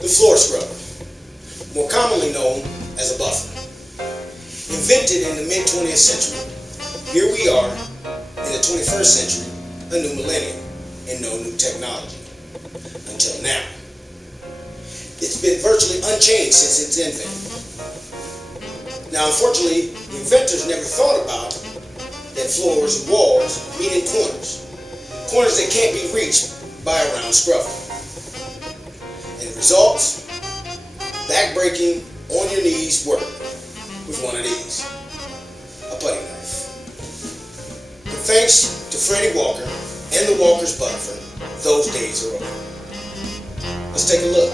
The floor scrubber, more commonly known as a buffer. Invented in the mid-20th century, here we are in the 21st century, a new millennium, and no new technology. Until now. It's been virtually unchanged since its invention. Now, unfortunately, the inventors never thought about that floors and walls meet in corners. Corners that can't be reached by a round scrubber. And the results? Back-breaking, on-your-knees work with one of these, a putty knife. But thanks to Freddie Walker and the Walker's Buffer, those days are over. Let's take a look.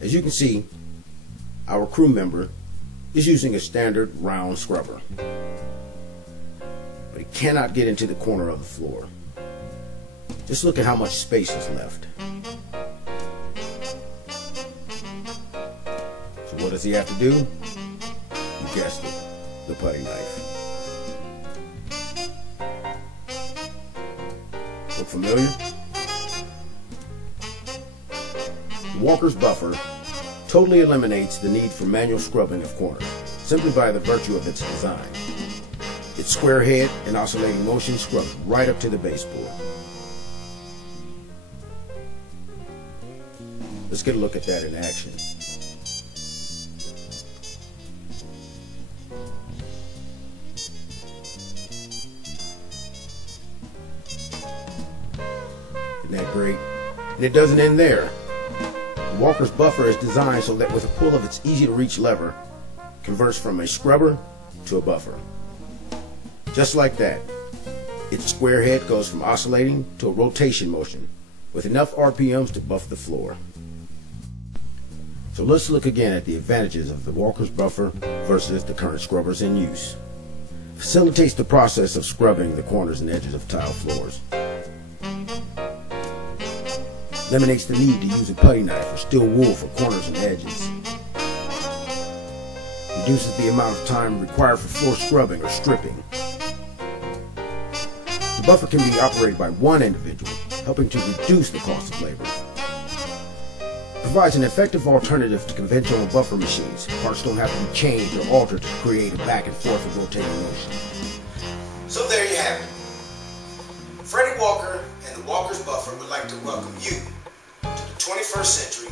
As you can see, our crew member is using a standard round scrubber, but he cannot get into the corner of the floor. Just look at how much space is left. So what does he have to do? You guessed it, the putty knife. Look familiar? The Walker's Buffer totally eliminates the need for manual scrubbing of corners, simply by the virtue of its design. Its square head and oscillating motion scrubs right up to the baseboard. Let's get a look at that in action. Isn't that great? And it doesn't end there. The Walker's Buffer is designed so that with a pull of its easy-to-reach lever, it converts from a scrubber to a buffer. Just like that, its square head goes from oscillating to a rotation motion with enough RPMs to buff the floor. So let's look again at the advantages of the Walker's Buffer versus the current scrubbers in use. It facilitates the process of scrubbing the corners and edges of tile floors. Eliminates the need to use a putty knife or steel wool for corners and edges. Reduces the amount of time required for floor scrubbing or stripping. The buffer can be operated by one individual, helping to reduce the cost of labor. Provides an effective alternative to conventional buffer machines. Parts don't have to be changed or altered to create a back and forth of rotating motion. So there you have it. Freddie Walker and the Walker's Buffer would like to welcome you to the 21st century